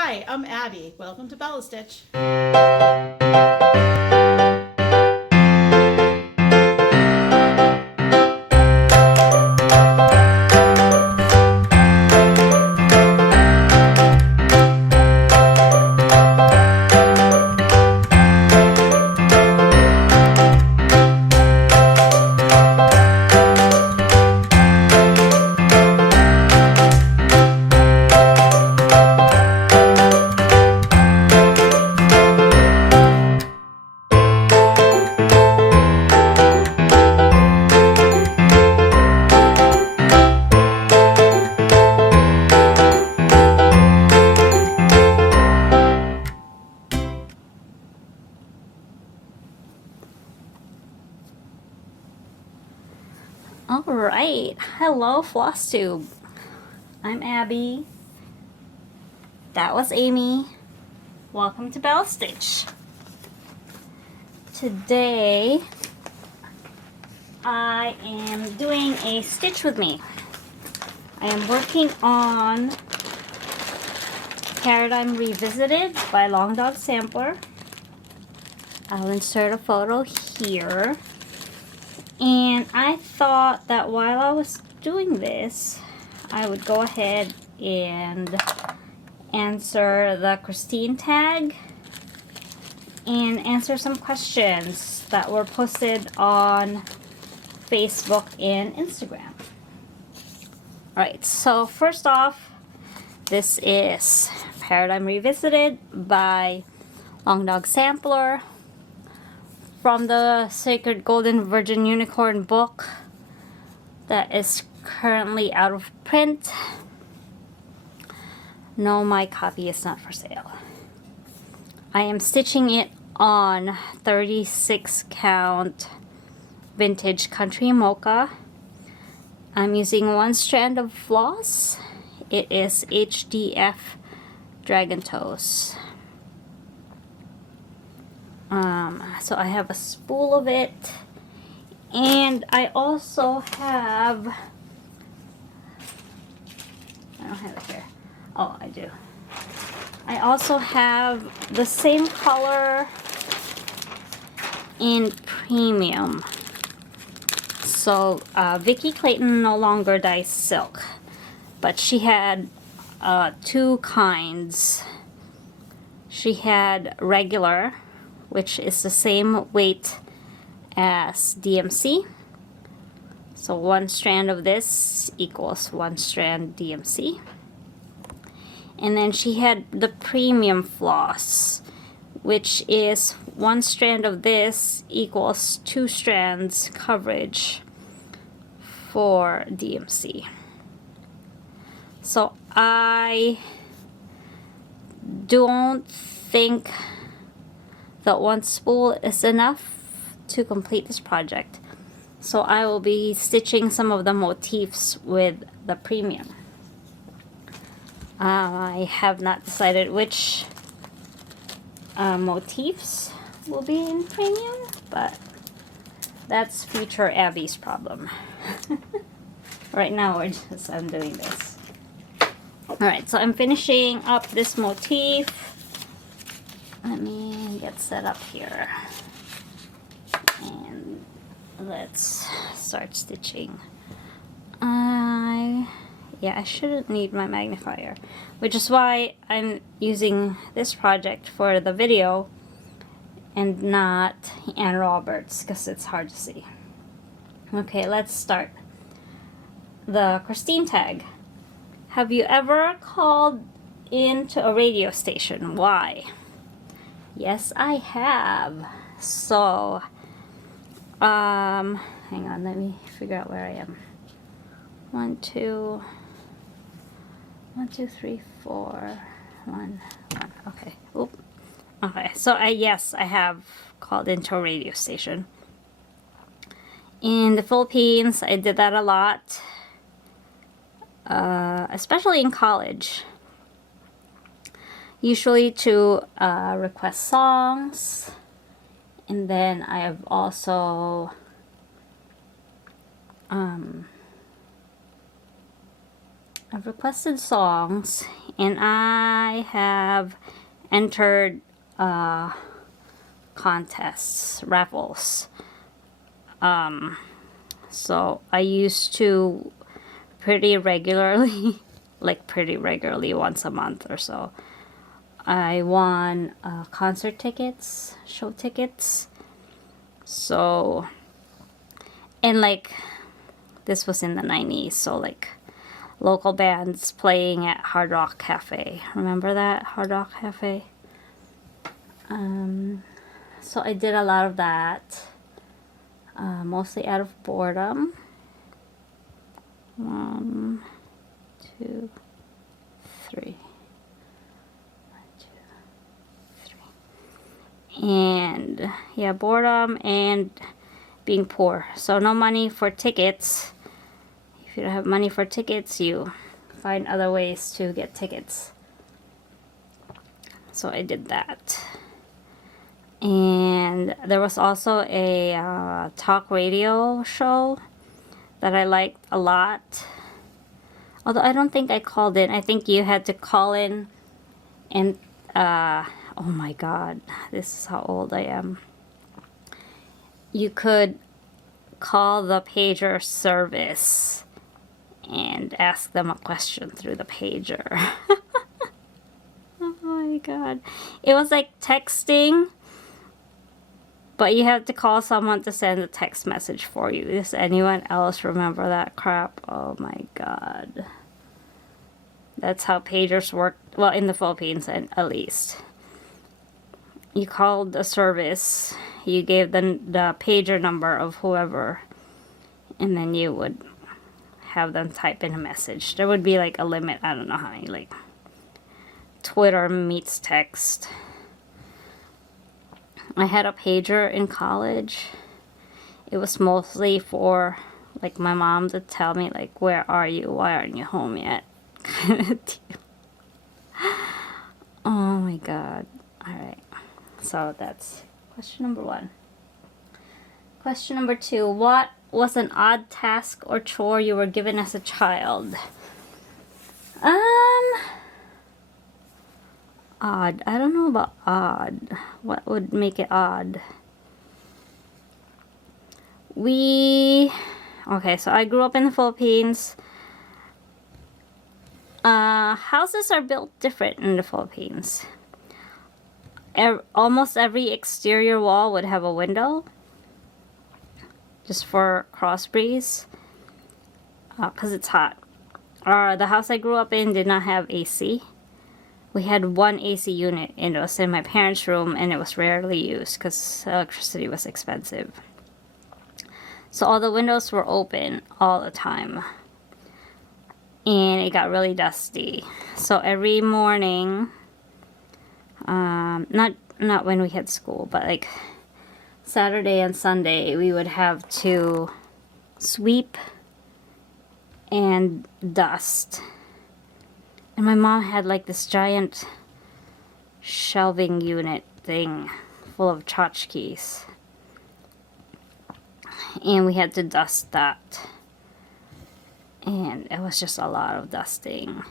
Hi, I'm Abby. Welcome to Bella Stitch. Alright, hello FlossTube. I'm Abby. That was Amy. Welcome to Bella Stitch. Today, I am doing a stitch with me. I am working on Paradigm Revisited by Long Dog Sampler. I'll insert a photo here. And I thought that while I was doing this, I would go ahead and answer the Christine tag and answer some questions that were posted on Facebook and Instagram. Alright, so first off, this is Paradigm Revisited by Long Dog Sampler from the Sacred Golden Virgin Unicorn book that is currently out of print. No, my copy is not for sale. I am stitching it on 36 count vintage country mocha. I'm using one strand of floss. It is HDF Dragon Toes. So I have a spool of it, and I also have, I don't have it here. Oh, I do. I also have the same color in premium. So Vicki Clayton no longer dyes silk, but she had two kinds. She had regular, which is the same weight as DMC. So one strand of this equals one strand DMC. And then she had the premium floss, which is one strand of this equals two strands coverage for DMC. So I don't think that one spool is enough to complete this project. So I will be stitching some of the motifs with the premium. I have not decided which motifs will be in premium, but that's future Abby's problem. Right now I'm doing this. Alright, so I'm finishing up this motif. Let me get set up here. And let's start stitching. Yeah, I shouldn't need my magnifier, which is why I'm using this project for the video and not Ann Roberts, because it's hard to see. Okay, let's start. The Christine tag. Have you ever called into a radio station? Why? Yes, I have. So, hang on, let me figure out where I am. 1, 2, 3, 4, 1. Okay. Oop. Okay. So yes, I have called into a radio station. In the Philippines, I did that a lot, especially in college. Usually to request songs, and then I have also I've requested songs, and I have entered contests, raffles. So I used to pretty regularly, like pretty regularly once a month or so. I won concert tickets, show tickets. So, and like, this was in the 90s, so like local bands playing at Hard Rock Cafe. Remember that? Hard Rock Cafe? So I did a lot of that, mostly out of boredom. 1, 2, 3. 1, 2, 3. And yeah, boredom and being poor. So no money for tickets. If you don't have money for tickets, you find other ways to get tickets. So I did that. And there was also a talk radio show that I liked a lot. Although I don't think I called in. I think you had to call in and, oh my god, this is how old I am. You could call the pager service and ask them a question through the pager. Oh my god. It was like texting, but you had to call someone to send a text message for you. Does anyone else remember that crap? Oh my god. That's how pagers worked, well, in the Philippines at least. You called the service, you gave them the pager number of whoever, and then you would have them type in a message. There would be like a limit, I don't know how many, like Twitter meets text. I had a pager in college. It was mostly for like my mom to tell me like, where are you? Why aren't you home yet? Kind of deal. Oh my god. Alright. So that's question number 1. Question number 2. What was an odd task or chore you were given as a child? Odd. I don't know about odd. What would make it odd? Okay, so I grew up in the Philippines. Houses are built different in the Philippines. Almost every exterior wall would have a window, just for cross breeze, because it's hot. The house I grew up in did not have AC. We had one AC unit, and it was in my parents' room, and it was rarely used because electricity was expensive. So all the windows were open all the time, and it got really dusty. So every morning, not when we had school, but like Saturday and Sunday, we would have to sweep and dust. And my mom had like this giant shelving unit thing full of tchotchkes. And we had to dust that. And it was just a lot of dusting.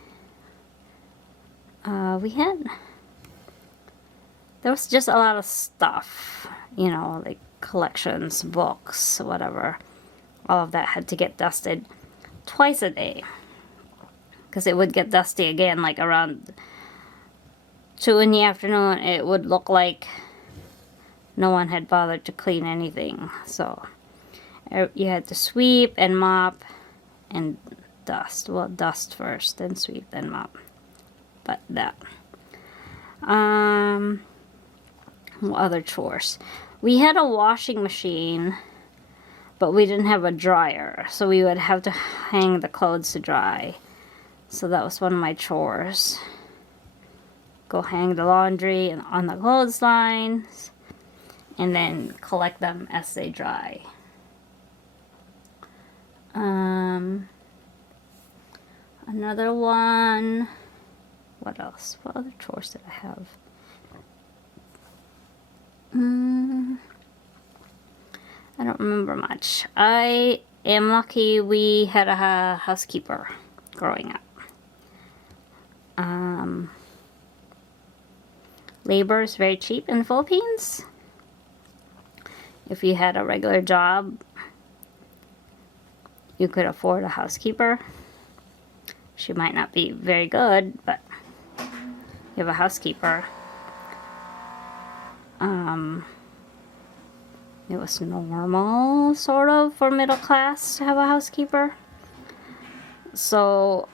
There was just a lot of stuff, you know, like collections, books, whatever. All of that had to get dusted twice a day. Because it would get dusty again, like around 2 in the afternoon. It would look like no one had bothered to clean anything. So you had to sweep and mop and dust. Well, dust first, then sweep, then mop. But that. What other chores? We had a washing machine, but we didn't have a dryer. So we would have to hang the clothes to dry. So that was one of my chores. Go hang the laundry on the clotheslines and then collect them as they dry. Another one. What else? What other chores did I have? I don't remember much. I am lucky we had a housekeeper growing up. labor is very cheap in the Philippines. If you had a regular job, you could afford a housekeeper. She might not be very good, but you have a housekeeper. It was normal, sort of, for middle class to have a housekeeper. So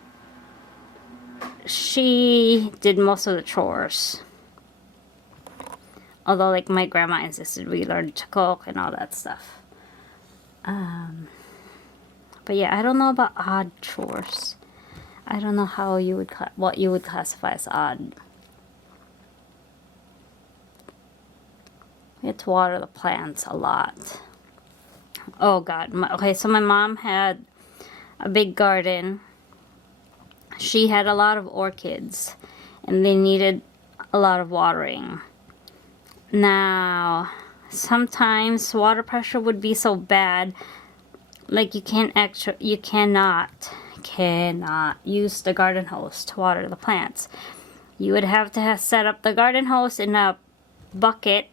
she did most of the chores. Although, like, my grandma insisted we learn to cook and all that stuff. But yeah, I don't know about odd chores. I don't know how you would what you would classify as odd. We had to water the plants a lot. Oh God. Okay, so my mom had a big garden. She had a lot of orchids, and they needed a lot of watering. Now, sometimes water pressure would be so bad, like you cannot use the garden hose to water the plants. You would have to set up the garden hose in a bucket,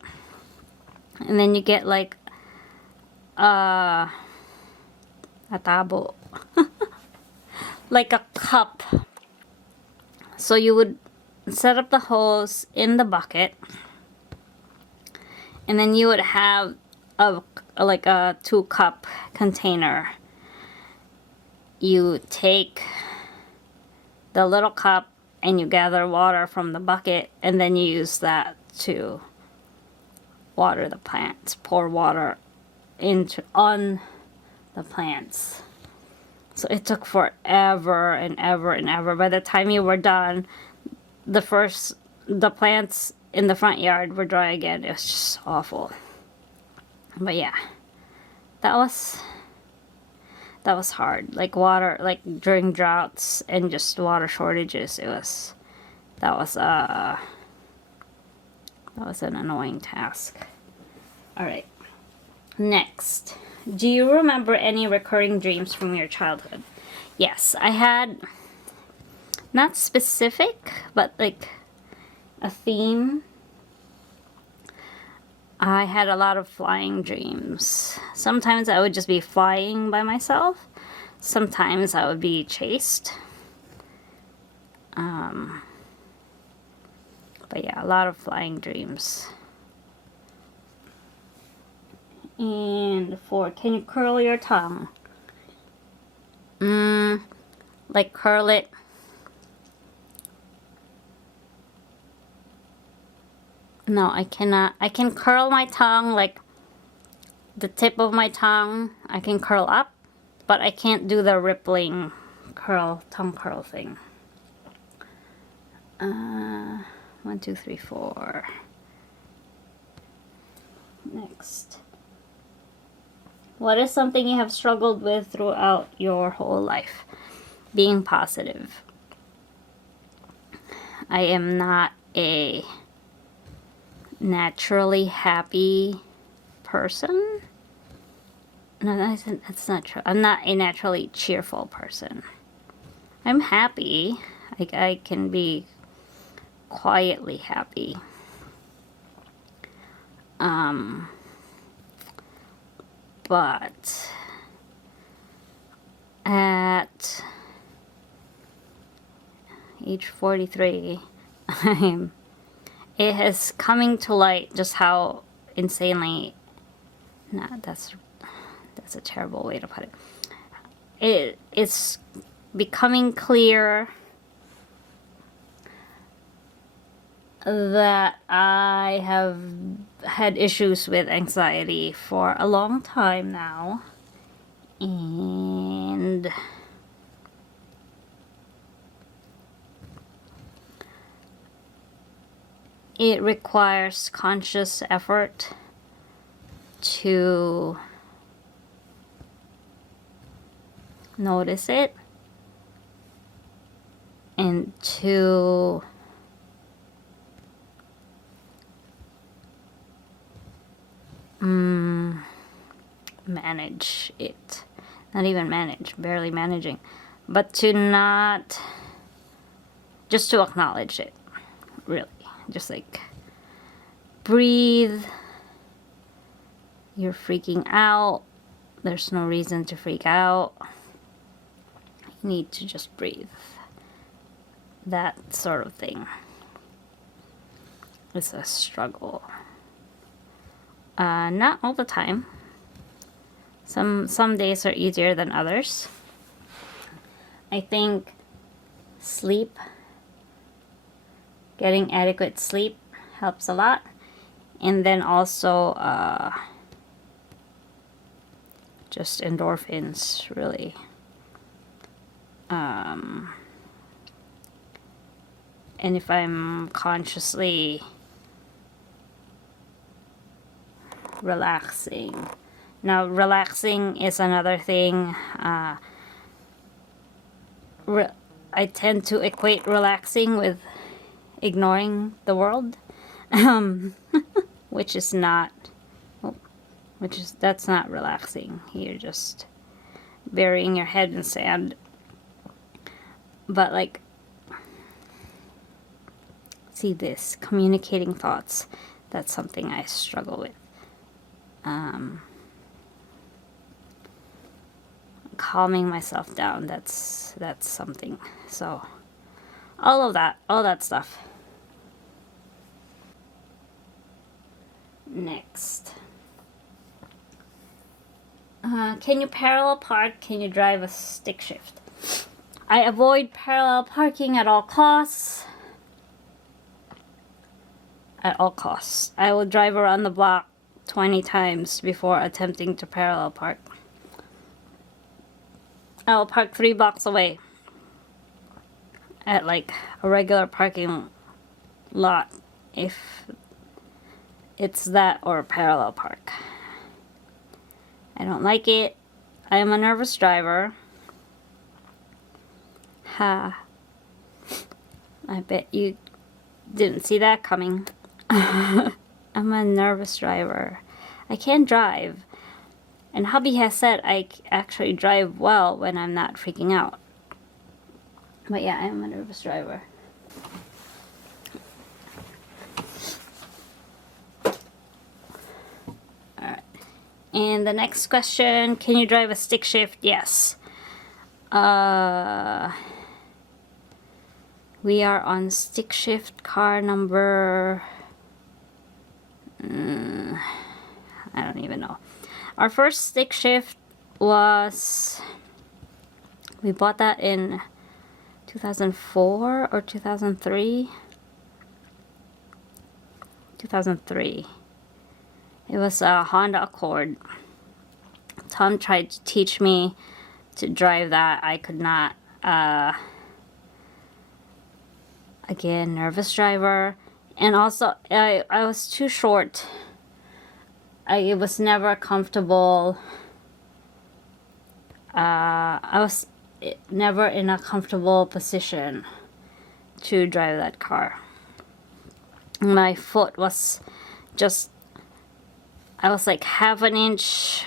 and then you get like a tabo, like a cup. So you would set up the hose in the bucket, and then you would have a 2-cup container. You take the little cup and you gather water from the bucket, and then you use that to water the plants. Pour water on the plants. So it took forever and ever and ever. By the time you were done, the plants in the front yard were dry again. It was just awful. But yeah, that was hard. Like water, like during droughts and just water shortages, that was an annoying task. All right. Next, do you remember any recurring dreams from your childhood? Yes, I had, not specific, but like a theme. I had a lot of flying dreams. Sometimes I would just be flying by myself. Sometimes I would be chased. But yeah, a lot of flying dreams. And 4, can you curl your tongue? Like curl it. No, I cannot. I can curl my tongue, like the tip of my tongue. I can curl up, but I can't do the rippling tongue curl thing. 1, 2, 3, 4. Next. What is something you have struggled with throughout your whole life? Being positive. I am not a naturally happy person. No, that's not true. I'm not a naturally cheerful person. I'm happy. I can be quietly happy. But at age 43, it is coming to light just how insanely, that's a terrible way to put it. It's becoming clear that I have had issues with anxiety for a long time now, and it requires conscious effort to notice it and to manage it. Not even manage, barely managing, but to not, just to acknowledge it, really. Just like breathe. You're freaking out. There's no reason to freak out. You need to just breathe. That sort of thing. It's a struggle. Not all the time. Some days are easier than others. I think sleep, getting adequate sleep helps a lot. And then also just endorphins, really. And if I'm consciously relaxing. Now, relaxing is another thing. I tend to equate relaxing with ignoring the world, which is not, that's not relaxing. You're just burying your head in sand. But like, see this, communicating thoughts, that's something I struggle with. Calming myself down, that's something. So all that stuff. Next, can you parallel park? Can you drive a stick shift? I avoid parallel parking at all costs. At all costs. I will drive around the block 20 times before attempting to parallel park. I will park 3 blocks away at like a regular parking lot if it's that or a parallel park. I don't like it. I am a nervous driver. Ha. I bet you didn't see that coming. I'm a nervous driver. I can't drive. And hubby has said I actually drive well when I'm not freaking out. But yeah, I'm a nervous driver. Alright. And the next question, can you drive a stick shift? Yes. We are on stick shift car number... I don't even know. Our first stick shift was... We bought that in 2004 or 2003? 2003. It was a Honda Accord. Tom tried to teach me to drive that. I could not. Again, nervous driver. And also, I was too short. I was never comfortable. I was never in a comfortable position to drive that car. My foot was just, I was like half an inch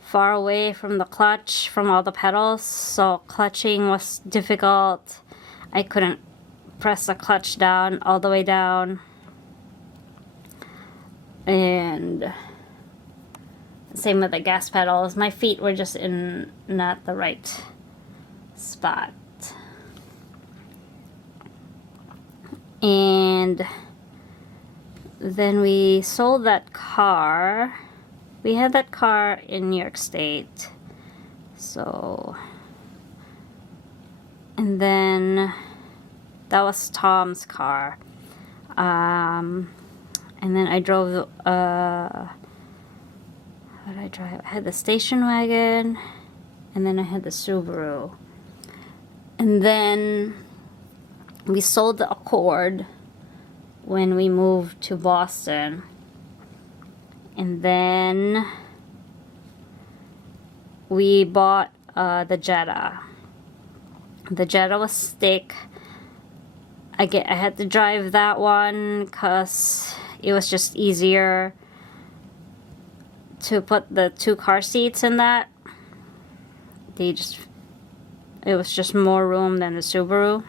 far away from the clutch, from all the pedals, so clutching was difficult. I couldn't press the clutch down, all the way down. And same with the gas pedals. My feet were just in not the right spot. And then we sold that car. We had that car in New York State. So, and then that was Tom's car. And then I drove, what did I drive? I had the station wagon, and then I had the Subaru. And then we sold the Accord when we moved to Boston. And then we bought the Jetta. The Jetta was stick. I had to drive that one because it was just easier to put the 2 car seats in that. It was just more room than the Subaru.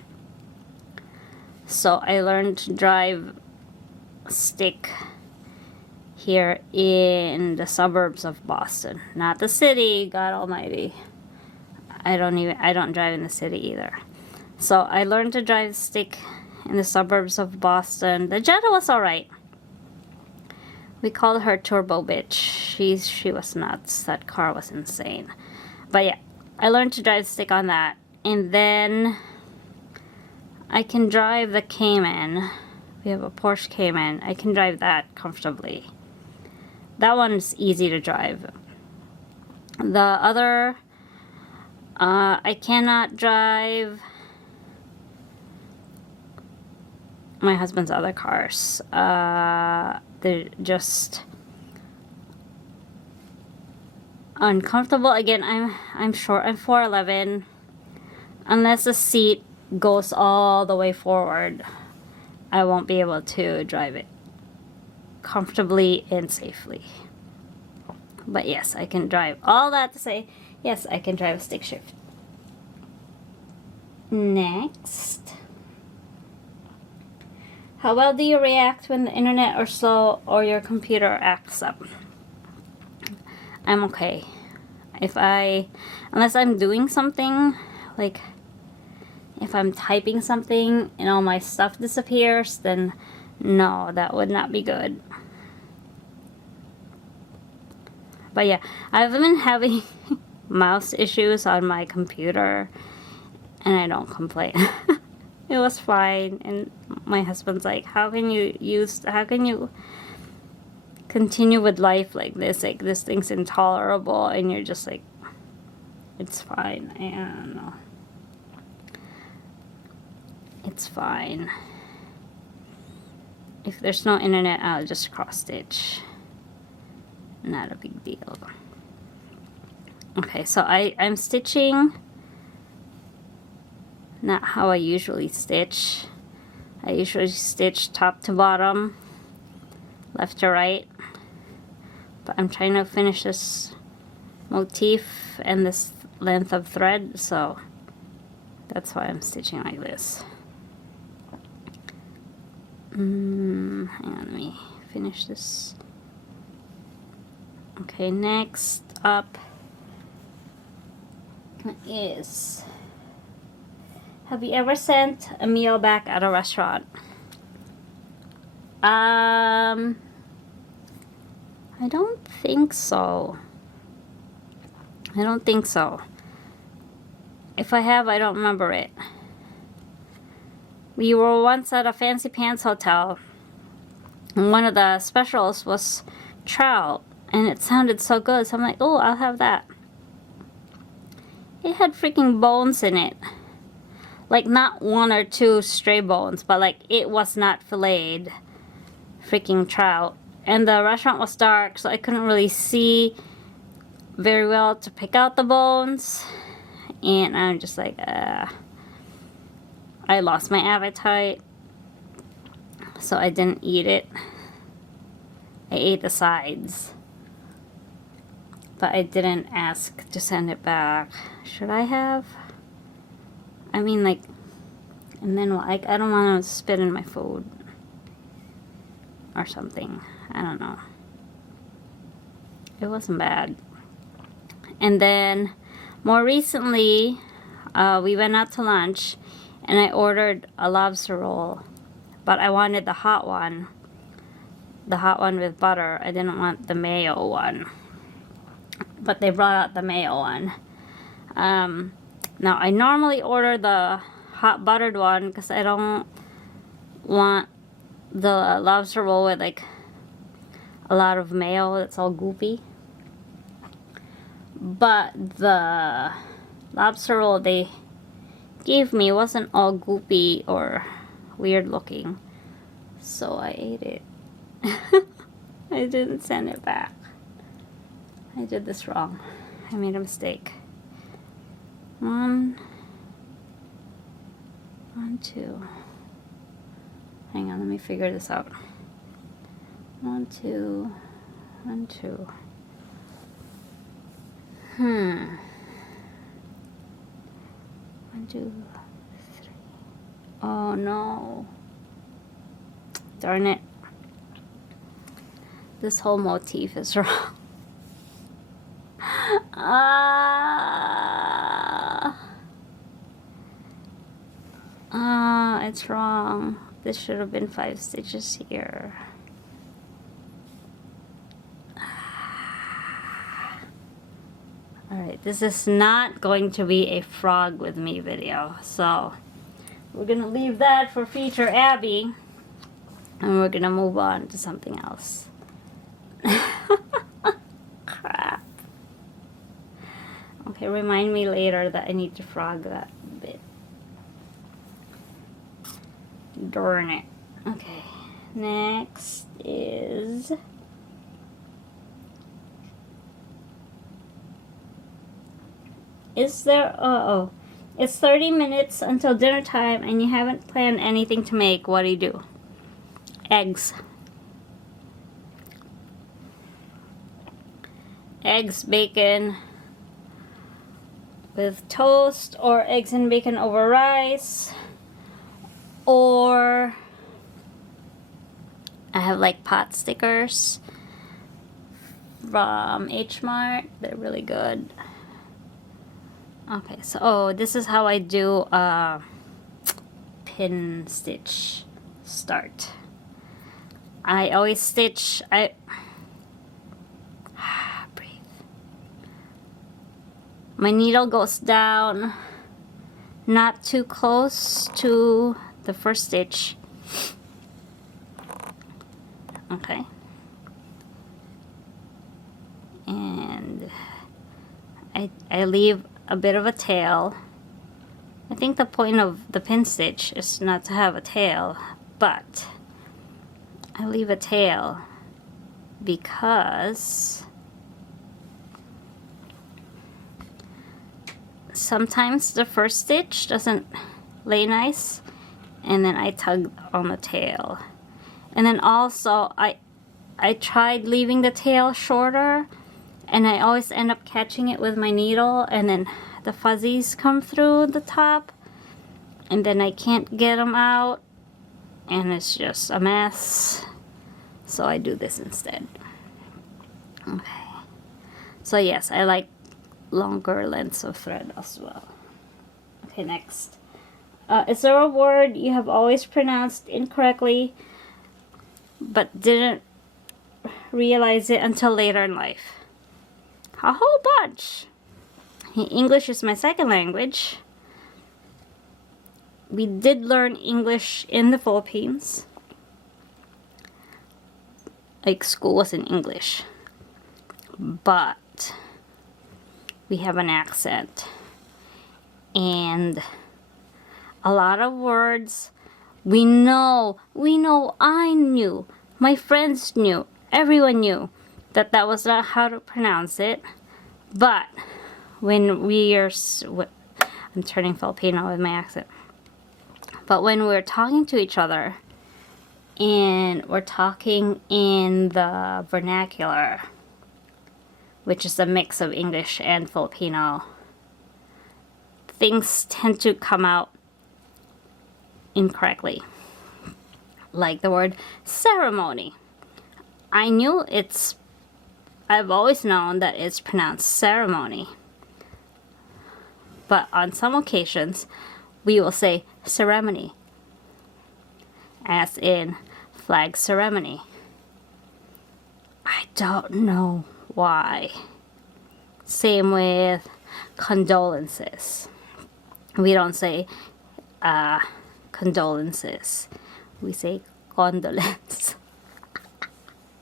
So I learned to drive stick here in the suburbs of Boston. Not the city, God almighty. I don't drive in the city either. So I learned to drive stick in the suburbs of Boston. The Jetta was alright. We called her Turbo Bitch. She was nuts. That car was insane. But yeah, I learned to drive stick on that. And then I can drive the Cayman. We have a Porsche Cayman. I can drive that comfortably. That one's easy to drive. The other, I cannot drive my husband's other cars. They're just uncomfortable. Again, I'm short. I'm 4'11". Unless the seat goes all the way forward, I won't be able to drive it comfortably and safely. But yes, I can drive. All that to say, yes, I can drive a stick shift. Next. How well do you react when the internet are slow or your computer acts up? I'm okay. Unless I'm doing something, like if I'm typing something and all my stuff disappears, then no, that would not be good. But yeah, I've been having mouse issues on my computer and I don't complain. It was fine, and my husband's like, how can you continue with life like this? Like, this thing's intolerable, and you're just like, it's fine. I don't know. It's fine. If there's no internet, I'll just cross stitch. Not a big deal. Okay, so I'm stitching not how I usually stitch. I usually stitch top to bottom, left to right. But I'm trying to finish this motif and this length of thread, so that's why I'm stitching like this. Hang on, let me finish this. Okay, next up is, have you ever sent a meal back at a restaurant? I don't think so. I don't think so. If I have, I don't remember it. We were once at a Fancy Pants hotel, and one of the specials was trout, and it sounded so good, so I'm like, oh, I'll have that. It had freaking bones in it. Like, not one or two stray bones, but like, it was not filleted freaking trout. And the restaurant was dark, so I couldn't really see very well to pick out the bones. And I'm just like, I lost my appetite, so I didn't eat it. I ate the sides, but I didn't ask to send it back. Should I have? I mean, like, and then like, I don't want to spit in my food or something. I don't know. It wasn't bad. And then more recently, we went out to lunch and I ordered a lobster roll, but I wanted the hot one with butter. I didn't want the mayo one, but they brought out the mayo one. Now I normally order the hot buttered one because I don't want the lobster roll with like a lot of mayo that's all goopy. But the lobster roll they gave me wasn't all goopy or weird looking, so I ate it. I didn't send it back. I did this wrong. I made a mistake. One, two. Hang on, let me figure this out. 1, 2, 1, 2. 1, 2, 3. Oh no. Darn it. This whole motif is wrong. It's wrong. This should have been 5 stitches here. Alright, this is not going to be a frog with me video, so we're gonna leave that for future Abby, and we're gonna move on to something else. Crap. Okay, remind me later that I need to frog that bit. Darn it. Okay, next is... Is there... Oh, it's 30 minutes until dinner time and you haven't planned anything to make. What do? Eggs. Eggs, bacon with toast, or eggs and bacon over rice, or I have like pot stickers from H Mart. They're really good. Okay, so this is how I do a pin stitch start. I always stitch, breathe. My needle goes down not too close to the first stitch. Okay. And I leave a bit of a tail. I think the point of the pin stitch is not to have a tail, but I leave a tail because sometimes the first stitch doesn't lay nice, and then I tug on the tail. And then also I tried leaving the tail shorter, and I always end up catching it with my needle, and then the fuzzies come through the top, and then I can't get them out, and it's just a mess. So I do this instead. Okay. So yes, I like longer lengths of thread as well. Okay, next. Is there a word you have always pronounced incorrectly but didn't realize it until later in life? A whole bunch. English is my second language. We did learn English in the Philippines. Like, school was in English. But we have an accent. And a lot of words we know, I knew, my friends knew, everyone knew that that was not how to pronounce it. But when I'm turning Filipino with my accent. But when we're talking to each other and we're talking in the vernacular, which is a mix of English and Filipino, things tend to come out incorrectly. Like the word ceremony. I've always known that it's pronounced ceremony. But on some occasions, we will say ceremony, as in flag ceremony. I don't know why. Same with condolences. We don't say condolences. We say condolence.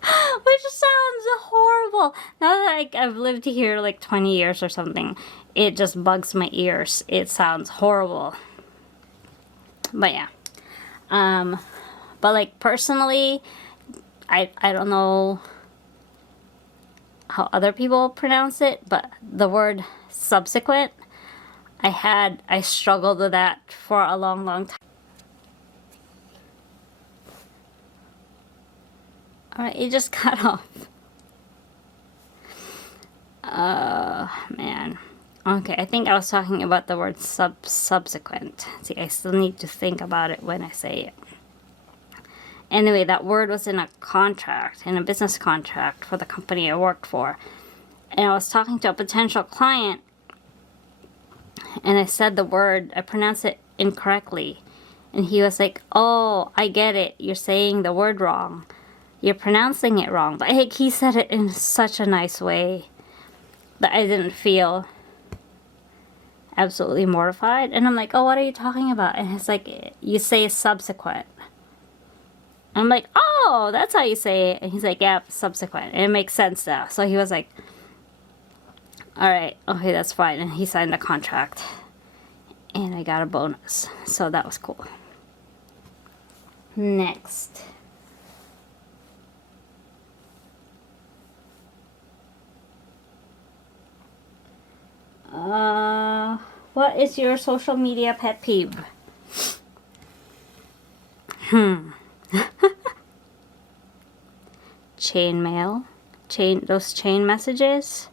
Which sounds horrible. Now that I've lived here like 20 years or something, it just bugs my ears. It sounds horrible. But yeah. But like personally, I don't know how other people pronounce it, but the word subsequent, I struggled with that for a long time. Alright, it just cut off. Man. Okay, I think I was talking about the word subsequent. See, I still need to think about it when I say it. Anyway, that word was in a contract, in a business contract for the company I worked for. And I was talking to a potential client, and I said the word, I pronounced it incorrectly. And he was like, oh, I get it. You're saying the word wrong. You're pronouncing it wrong. But he said it in such a nice way that I didn't feel absolutely mortified. And I'm like, oh, what are you talking about? And he's like, you say subsequent. I'm like, oh, that's how you say it. And he's like, yeah, subsequent. And it makes sense now. So he was like, all right, okay, that's fine. And he signed the contract. And I got a bonus. So that was cool. Next. What is your social media pet peeve? Chain mail. Those chain messages.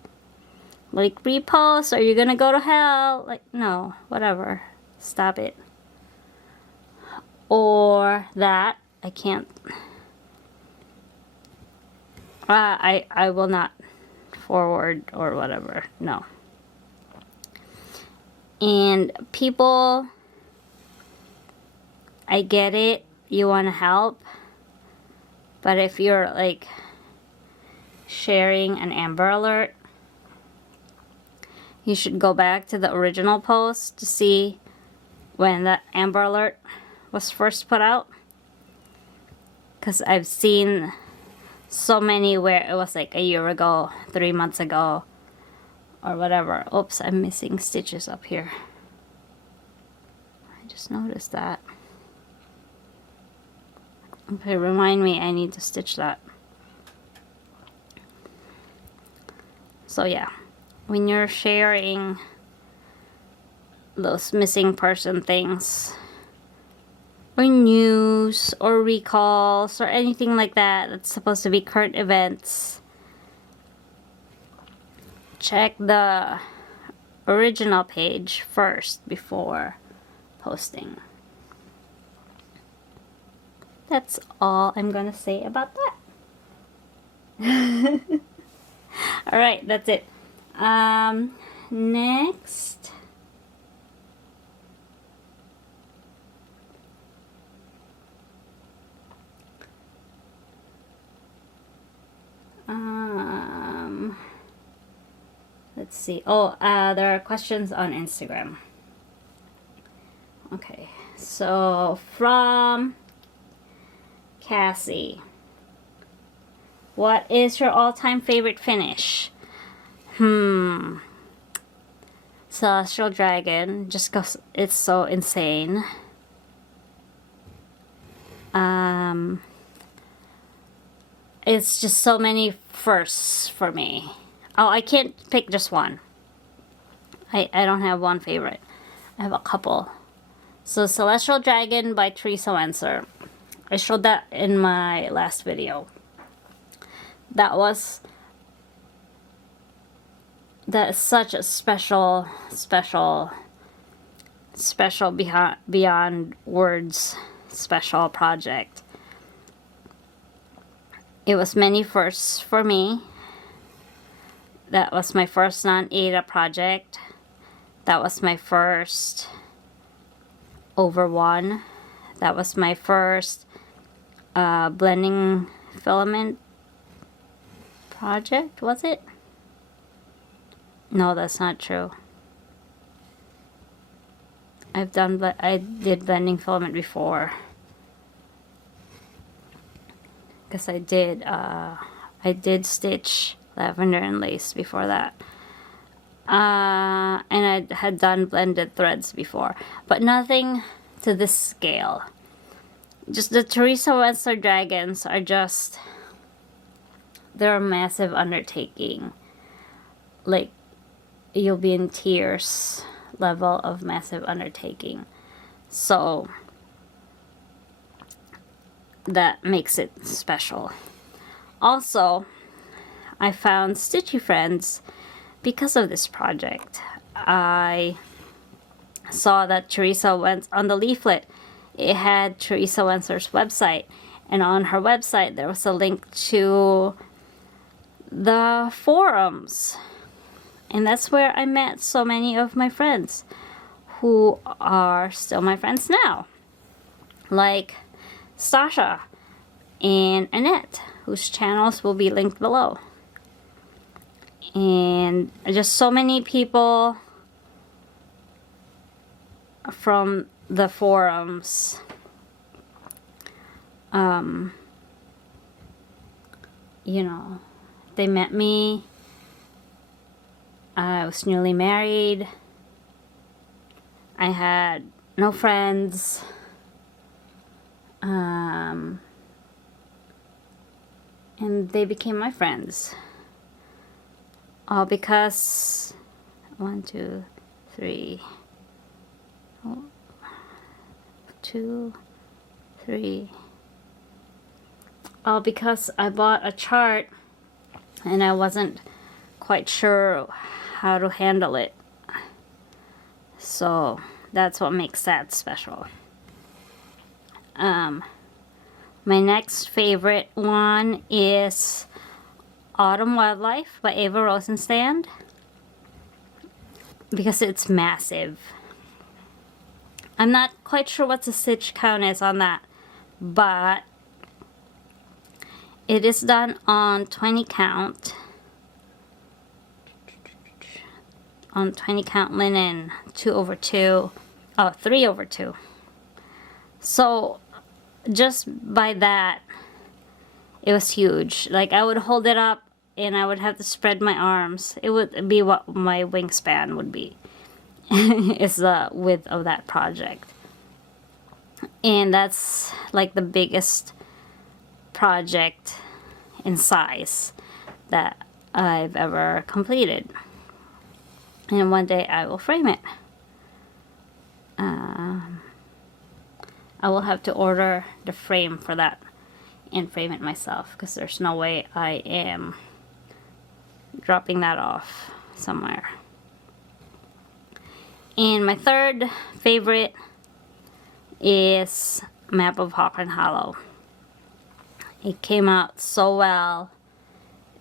Like, repost, or you're gonna go to hell. Like, no, whatever. Stop it. Or that. I can't. I will not forward or whatever. No. And people, I get it. You want to help. But if you're like sharing an Amber Alert, you should go back to the original post to see when that Amber Alert was first put out. Because I've seen so many where it was like a year ago, 3 months ago, or whatever. Oops, I'm missing stitches up here. I just noticed that. Okay, remind me, I need to stitch that. So yeah, when you're sharing those missing person things, or news, or recalls, or anything like that that's supposed to be current events, check the original page first before posting. That's all I'm gonna say about that. Alright, that's it. Next. Let's see. Oh, there are questions on Instagram. Okay, so from Cassie. What is your all-time favorite finish? Celestial Dragon, just because it's so insane. It's just so many firsts for me. Oh, I can't pick just one. I don't have one favorite. I have a couple. So Celestial Dragon by Teresa Wenser. I showed that in my last video. That is such a special beyond words special project. It was many firsts for me. That was my first non-Ada project. That was my first over one. That was my first blending filament project, was it? No, that's not true. I did blending filament before. Because I did stitch lavender and lace before that. And I had done blended threads before. But nothing to this scale. Just the Teresa Wenser dragons are just... they're a massive undertaking. Like, you'll be in tears level of massive undertaking. So, that makes it special. Also, I found Stitchy Friends because of this project. I saw that Teresa went on the leaflet. It had Teresa Wenser's website, And on her website, there was a link to the forums. And that's where I met so many of my friends who are still my friends now. Like Sasha and Annette, whose channels will be linked below. And just so many people from the forums. You know, they met me. I was newly married. I had no friends. And they became my friends. All because 1, 2, 3, 2, 3. All because I bought a chart and I wasn't quite sure how to handle it. So that's what makes that special. My next favorite one is Autumn Wildlife by Ava Rosenstand, because it's massive. I'm not quite sure what the stitch count is on that, but it is done on 20 count. On 20 count linen, 3/2. So just by that, it was huge. Like, I would hold it up and I would have to spread my arms. It would be what my wingspan would be. Is the width of that project. And that's like the biggest project in size that I've ever completed. And one day I will frame it. I will have to order the frame for that and frame it myself, because there's no way I am dropping that off somewhere. And my third favorite is Map of Hawken Hollow. It came out so well.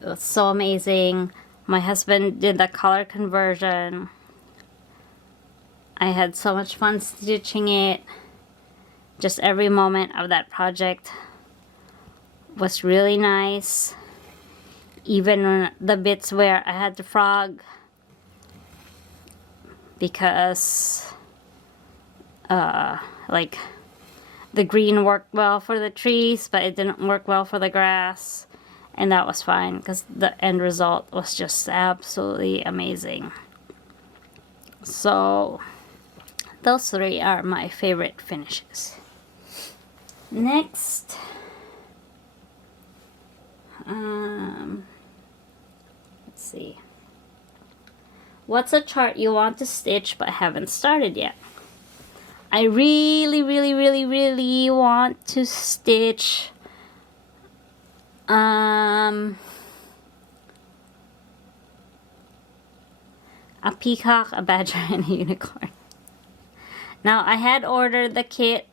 It was so amazing. My husband did the color conversion. I had so much fun stitching it. Just every moment of that project was really nice. Even when the bits where I had to frog, because like the green worked well for the trees, but it didn't work well for the grass, and that was fine because the end result was just absolutely amazing. So those three are my favorite finishes. Next, let's see. What's a chart you want to stitch but haven't started yet? I really want to stitch a peacock, a badger, and a unicorn. Now, I had ordered the kit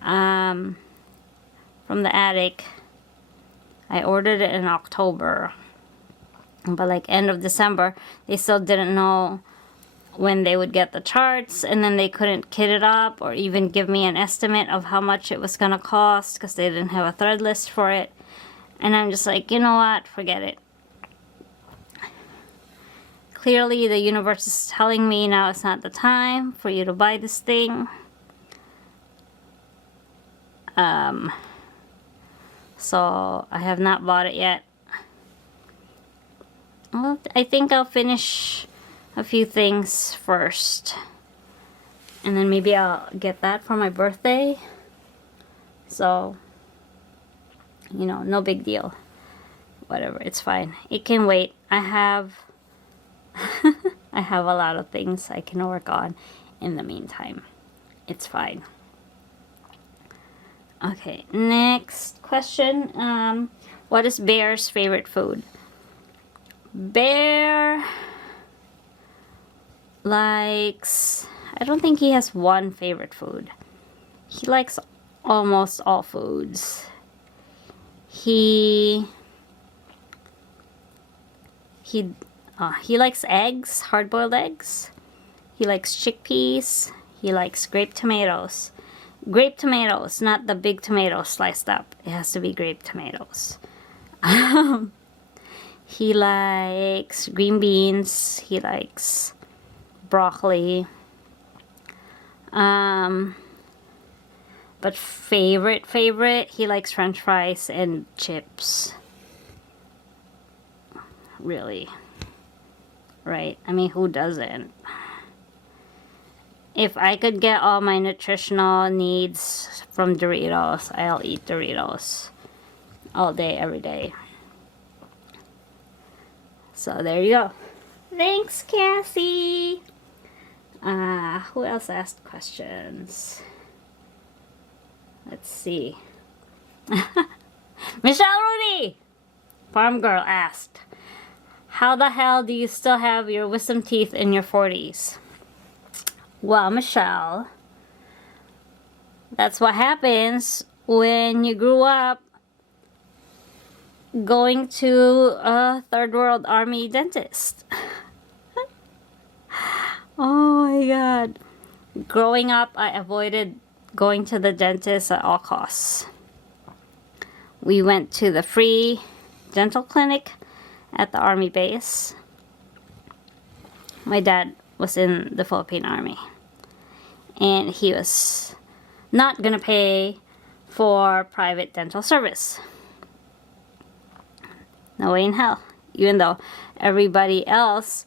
from the attic. I ordered it in October, but like end of December, they still didn't know when they would get the charts, and then they couldn't kit it up or even give me an estimate of how much it was gonna cost because they didn't have a thread list for it. And I'm just like, you know what, forget it. Clearly the universe is telling me now it's not the time for you to buy this thing. So I have not bought it yet. Well, I think I'll finish a few things first, and then maybe I'll get that for my birthday. So, you know, no big deal. Whatever, it's fine. It can wait. I have I have a lot of things I can work on in the meantime. It's fine. Okay, next question. What is Bear's favorite food? Bear likes, I don't think he has one favorite food. He likes almost all foods. He likes eggs, hard-boiled eggs. He likes chickpeas. He likes grape tomatoes. Grape tomatoes, not the big tomatoes sliced up. It has to be grape tomatoes. He likes green beans. He likes broccoli. But favorite, he likes French fries and chips. Really. Right? I mean, who doesn't? If I could get all my nutritional needs from Doritos, I'll eat Doritos all day, every day. So there you go. Thanks, Cassie. Who else asked questions? Let's see. Michelle Rudy, Farm Girl, asked, how the hell do you still have your wisdom teeth in your 40s? Well, Michelle, that's what happens when you grew up going to a third world army dentist. Oh my God. Growing up, I avoided going to the dentist at all costs. We went to the free dental clinic at the army base. My dad was in the Philippine Army, and he was not gonna pay for private dental service. No way in hell. Even though everybody else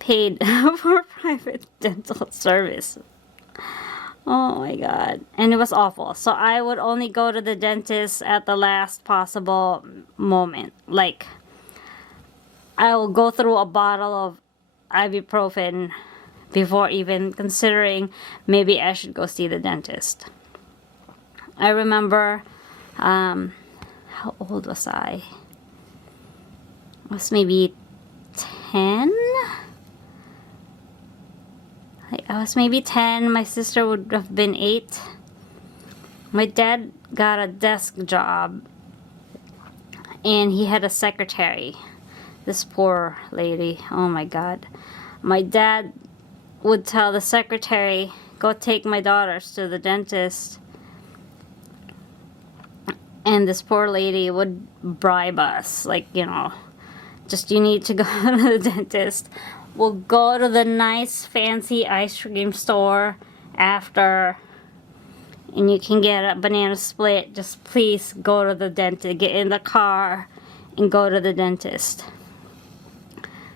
paid for private dental service. Oh my God. And it was awful. So I would only go to the dentist at the last possible moment. Like, I will go through a bottle of ibuprofen before even considering maybe I should go see the dentist. I remember, how old was I? I was maybe 10? I was maybe 10. My sister would have been 8. My dad got a desk job, and he had a secretary. This poor lady. Oh my God. My dad would tell the secretary, go take my daughters to the dentist. And this poor lady would bribe us. Like, you know, just you need to go to the dentist. We'll go to the nice fancy ice cream store after, and you can get a banana split. Just please go to the dentist. Get in the car and go to the dentist.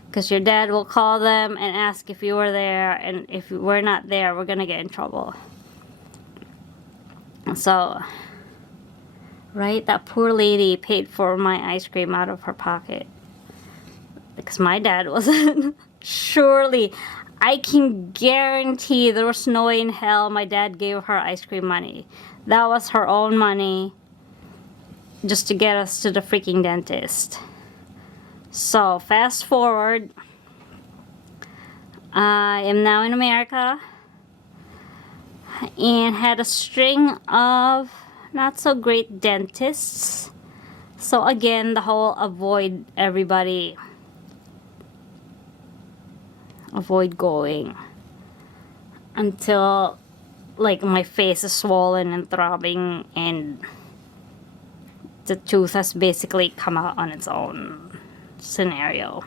Because your dad will call them and ask if you were there, and if we're not there, we're gonna get in trouble. So, right, that poor lady paid for my ice cream out of her pocket. Because my dad wasn't. Surely, I can guarantee there was no way in hell my dad gave her ice cream money. That was her own money just to get us to the freaking dentist. So, fast forward. I am now in America and had a string of not so great dentists. So again, the whole avoid everybody. Avoid going until like my face is swollen and throbbing and the tooth has basically come out on its own scenario.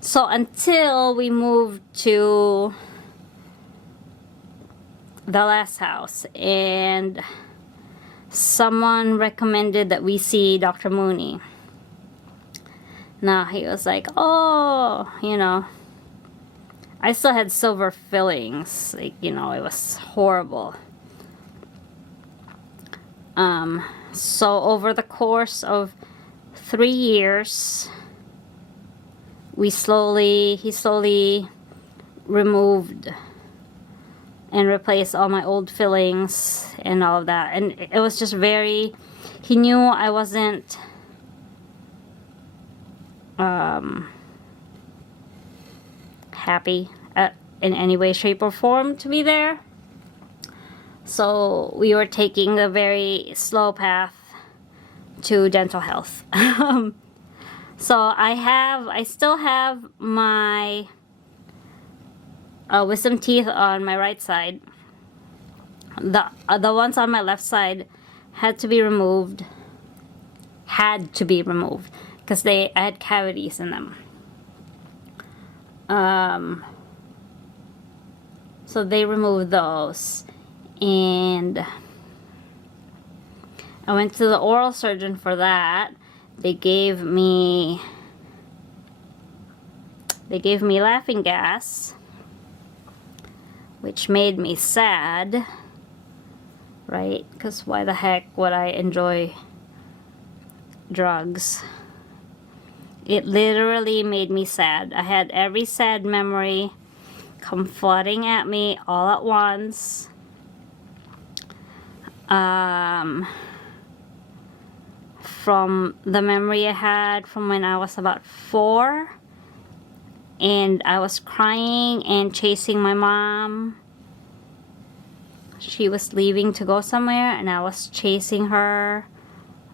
So until we moved to the last house and someone recommended that we see Dr. Mooney. Now he was like, oh, you know, I still had silver fillings. Like, you know, it was horrible. So over the course of 3 years, he slowly removed and replaced all my old fillings and all of that. And it was just very, he knew I wasn't happy in any way, shape, or form to be there. So we were taking a very slow path to dental health. So I still have my wisdom teeth on my right side. The ones on my left side had to be removed. Because I had cavities in them. So they removed those, and I went to the oral surgeon for that. They gave me laughing gas, which made me sad, right? Because why the heck would I enjoy drugs? It literally made me sad. I had every sad memory come flooding at me all at once. From the memory I had from when I was about 4, and I was crying and chasing my mom. She was leaving to go somewhere, and I was chasing her,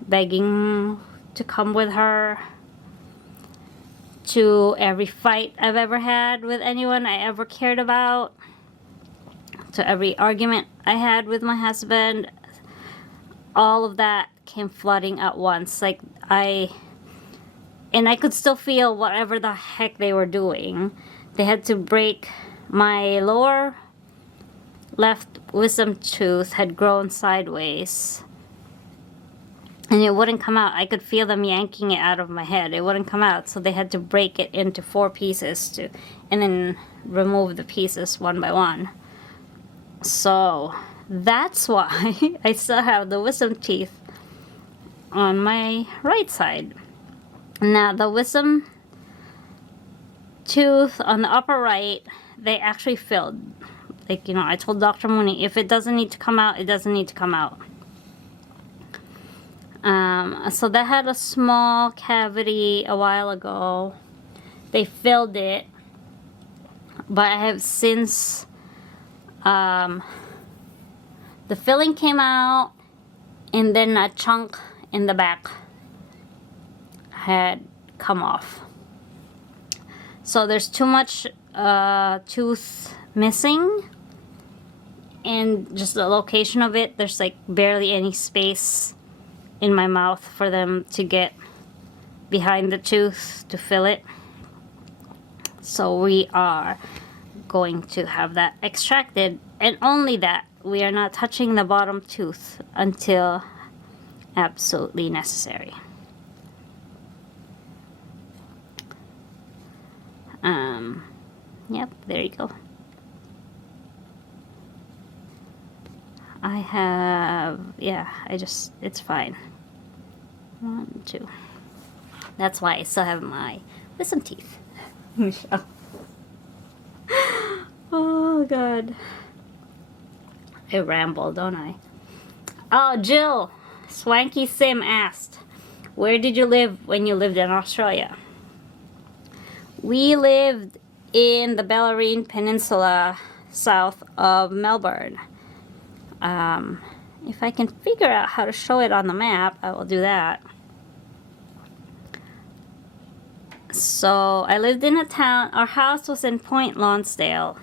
begging to come with her. To every fight I've ever had with anyone I ever cared about, to every argument I had with my husband, all of that came flooding at once. Like I could still feel whatever the heck they were doing. They had to break my lower left wisdom tooth, had grown sideways. And it wouldn't come out. I could feel them yanking it out of my head. It wouldn't come out, so they had to break it into 4 pieces and then remove the pieces one by one. So that's why I still have the wisdom teeth on my right side. Now the wisdom tooth on the upper right, they actually filled. Like, you know, I told Dr. Mooney, if it doesn't need to come out, it doesn't need to come out. So that had a small cavity a while ago. They filled it, but I have since, the filling came out, and then a chunk in the back had come off. So there's too much tooth missing, and just the location of it, there's like barely any space in my mouth for them to get behind the tooth to fill it. So we are going to have that extracted, and only that. We are not touching the bottom tooth until absolutely necessary. Yep, there you go. I have, yeah, it's fine. 1, 2. That's why I still have my wisdom teeth. Michelle. Oh, God. I ramble, don't I? Oh, Jill. Swanky Sim asked, where did you live when you lived in Australia? We lived in the Bellarine Peninsula, south of Melbourne. If I can figure out how to show it on the map, I will do that. So I lived in a town. Our house was in Point Lonsdale.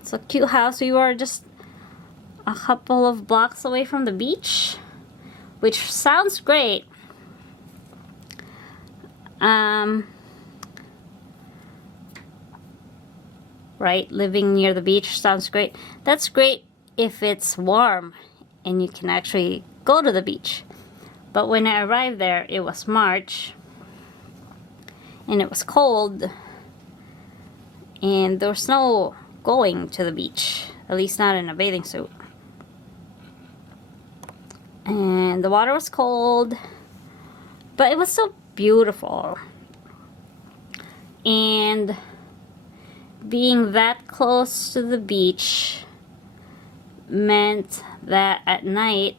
It's a cute house. We were just a couple of blocks away from the beach, which sounds great. Right, living near the beach sounds great. That's great if it's warm and you can actually go to the beach. But when I arrived there, it was March and it was cold, and there was no going to the beach, at least not in a bathing suit. And the water was cold, but it was still beautiful. And being that close to the beach meant that at night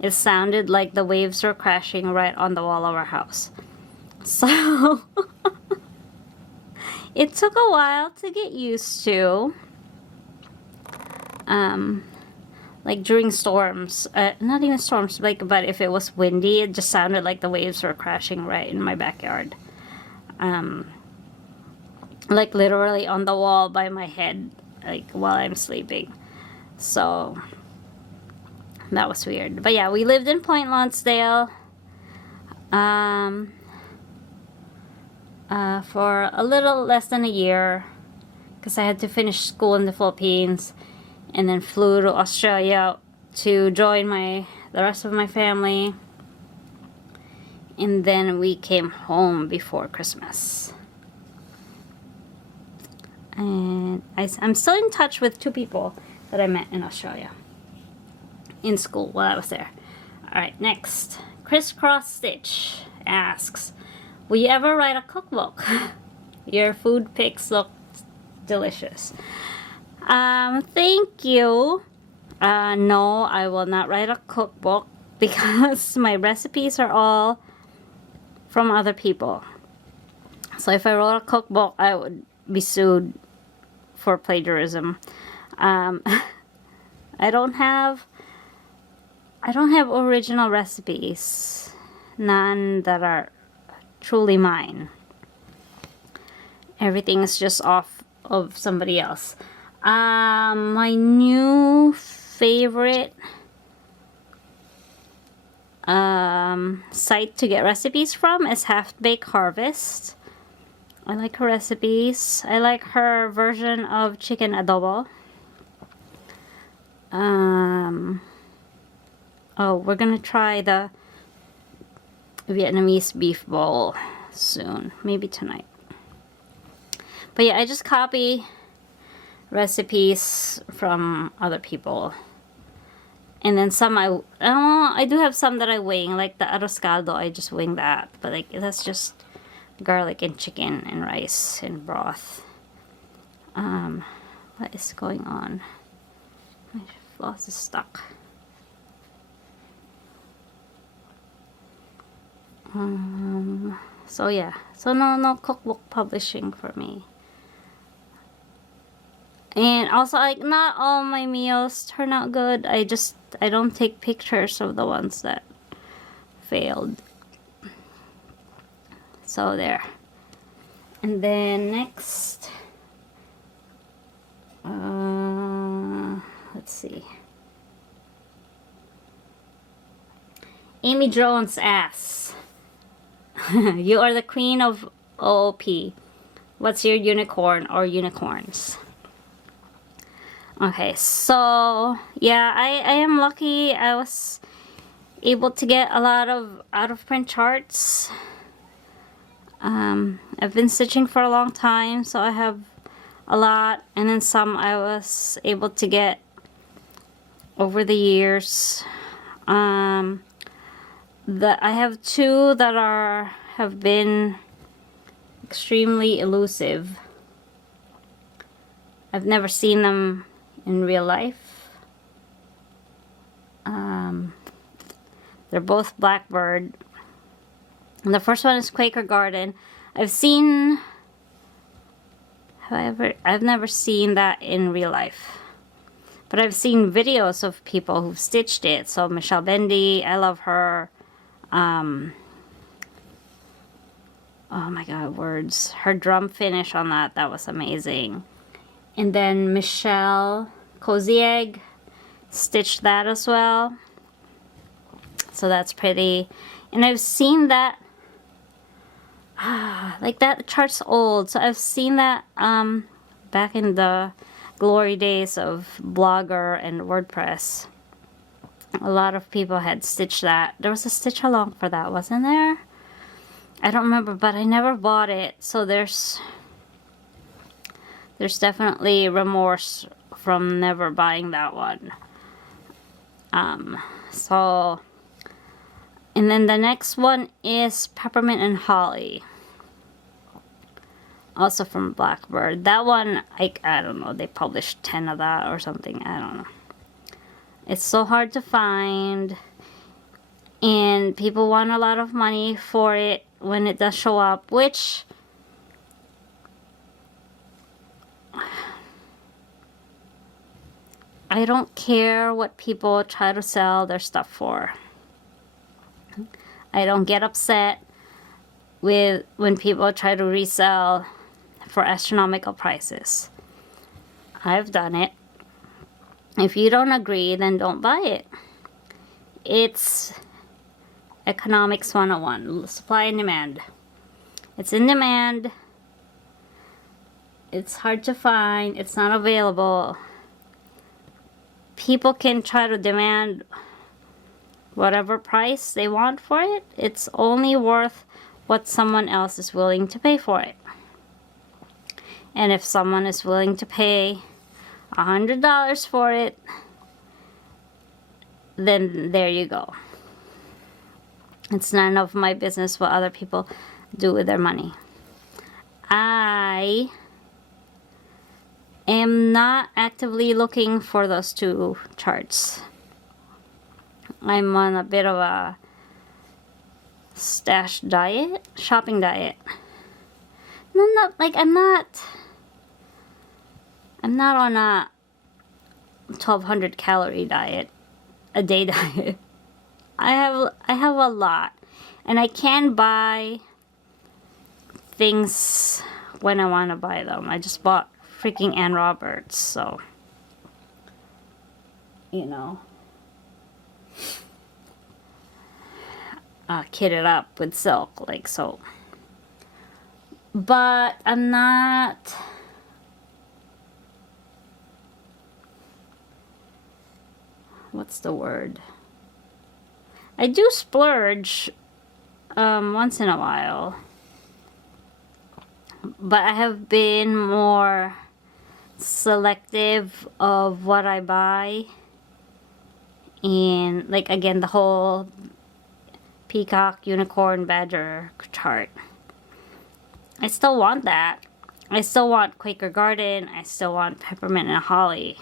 it sounded like the waves were crashing right on the wall of our house. So it took a while to get used to. like during storms, not even storms, like, but if it was windy, it just sounded like the waves were crashing right in my backyard. Like literally on the wall by my head, like while I'm sleeping. So that was weird. But yeah, we lived in Point Lonsdale for a little less than a year, because I had to finish school in the Philippines, and then flew to Australia to join the rest of my family, and then we came home before Christmas. And I'm still in touch with 2 people that I met in Australia in school while I was there. Alright, next. Crisscross Stitch asks, will you ever write a cookbook? Your food pics look delicious. Thank you. No, I will not write a cookbook because my recipes are all from other people. So if I wrote a cookbook, I would be sued for plagiarism. I don't have original recipes, none that are truly mine. Everything is just off of somebody else. My new favorite site to get recipes from is Half Baked Harvest. I like her recipes. I like her version of chicken adobo. Oh, we're gonna try the Vietnamese beef bowl soon. Maybe tonight. But yeah, I just copy recipes from other people. And then some I do have some that I wing, like the arroz caldo. I just wing that. But like, that's just garlic and chicken and rice and broth. What is going on? My floss is stuck. So yeah, so no cookbook publishing for me. And also, like, not all my meals turn out good. I don't take pictures of the ones that failed. So there. And then next, let's see. Amy Jones asks, you are the queen of OOP. What's your unicorn or unicorns? Okay, so yeah, I am lucky. I was able to get a lot of out-of-print charts. I've been stitching for a long time, so I have a lot, and then some I was able to get over the years. I have 2 that have been extremely elusive. I've never seen them in real life. They're both Blackbird. And the first one is Quaker Garden. I've never seen that in real life. But I've seen videos of people who've stitched it. So Michelle Bendy, I love her. Oh my god, words. Her drum finish on that was amazing. And then Michelle Cozy Egg stitched that as well. So that's pretty. And I've seen that, like that chart's old. So I've seen that back in the glory days of Blogger and WordPress. A lot of people had stitched that. There was a stitch along for that, wasn't there? I don't remember, but I never bought it. So there's definitely remorse from never buying that one. And then the next one is Peppermint and Holly. Also from Blackbird. That one, I don't know, they published 10 of that or something. I don't know. It's so hard to find. And people want a lot of money for it when it does show up, which I don't care what people try to sell their stuff for. I don't get upset with when people try to resell for astronomical prices. I've done it. If you don't agree, then don't buy it. It's economics 101, supply and demand. It's in demand. It's hard to find. It's not available. People can try to demand whatever price they want for it. It's only worth what someone else is willing to pay for it. And if someone is willing to pay $100 for it, then there you go. It's none of my business what other people do with their money. I am not actively looking for those two charts. I'm on a bit of a stash diet, shopping diet. No, not like I'm not on a 1200 calorie diet, a day diet. I have a lot, and I can buy things when I want to buy them. I just bought freaking Ann Roberts, so you know, kitted up with silk, like so. But I'm not. What's the word? I do splurge once in a while, but I have been more selective of what I buy. And like again, the whole peacock, unicorn, badger chart. I still want that. I still want Quaker Garden. I still want peppermint and holly.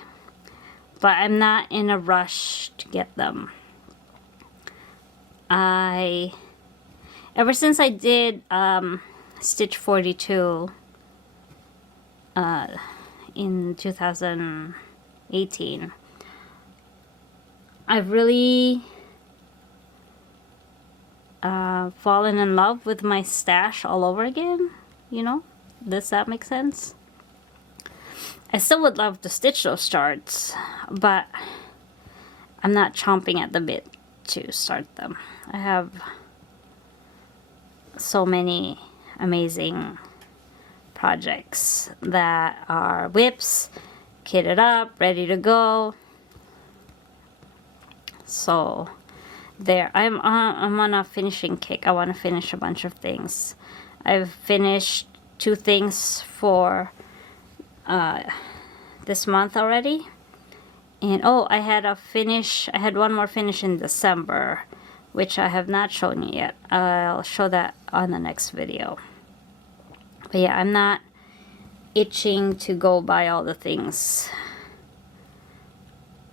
But I'm not in a rush to get them. Ever since I did Stitch 42 in 2018, I've really fallen in love with my stash all over again. You know, does that make sense? I still would love to stitch those charts, but I'm not chomping at the bit to start them. I have so many amazing projects that are whips, kitted up, ready to go. So there, I'm on a finishing kick. I want to finish a bunch of things. I've finished 2 things for this month already. And oh, I had one more finish in December, which I have not shown you yet. I'll show that on the next video. But yeah, I'm not itching to go buy all the things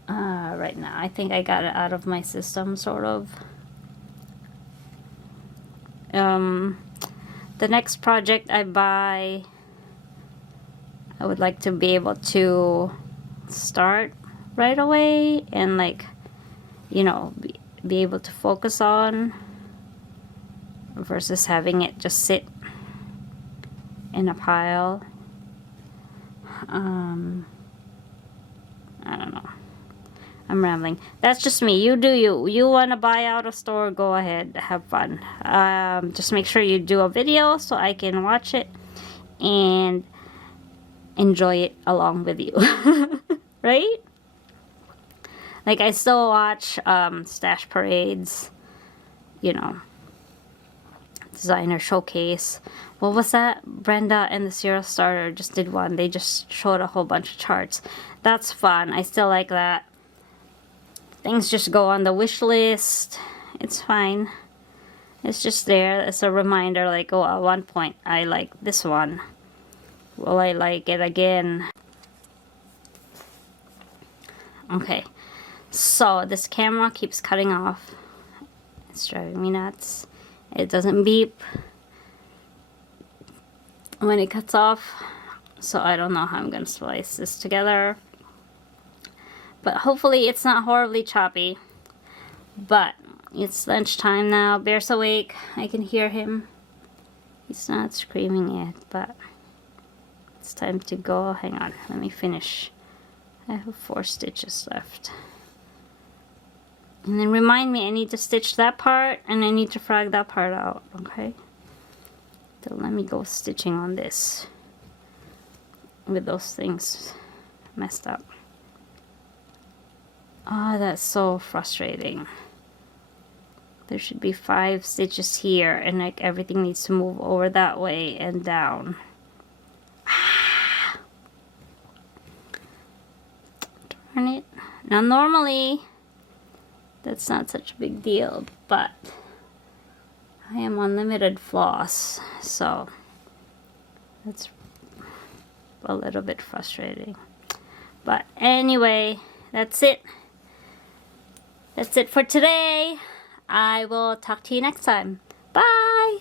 right now. I think I got it out of my system, sort of. The next project I buy, I would like to be able to start right away and, like, you know, be able to focus on versus having it just sit in a pile. I don't know. I'm rambling. That's just me. You do you. You want to buy out a store, go ahead. Have fun. Just make sure you do a video so I can watch it and enjoy it along with you. Right? Like, I still watch stash parades, you know, designer showcase. What was that? Brenda and the Serial Starter just did one. They just showed a whole bunch of charts. That's fun. I still like that. Things just go on the wish list. It's fine. It's just there. It's a reminder, like, oh, at one point I like this one. Will I like it again? Okay. So this camera keeps cutting off. It's driving me nuts. It doesn't beep when it cuts off. So I don't know how I'm going to splice this together. But hopefully it's not horribly choppy. But it's lunchtime now. Bear's awake. I can hear him. He's not screaming yet, but it's time to go. Hang on, let me finish. I have 4 stitches left. And then remind me, I need to stitch that part and I need to frag that part out, okay? So let me go stitching on this with those things messed up. Oh, that's so frustrating. There should be 5 stitches here and like everything needs to move over that way and down. Darn it. Now normally that's not such a big deal, but I am on limited floss, so that's a little bit frustrating. But anyway, that's it. That's it for today. I will talk to you next time. Bye!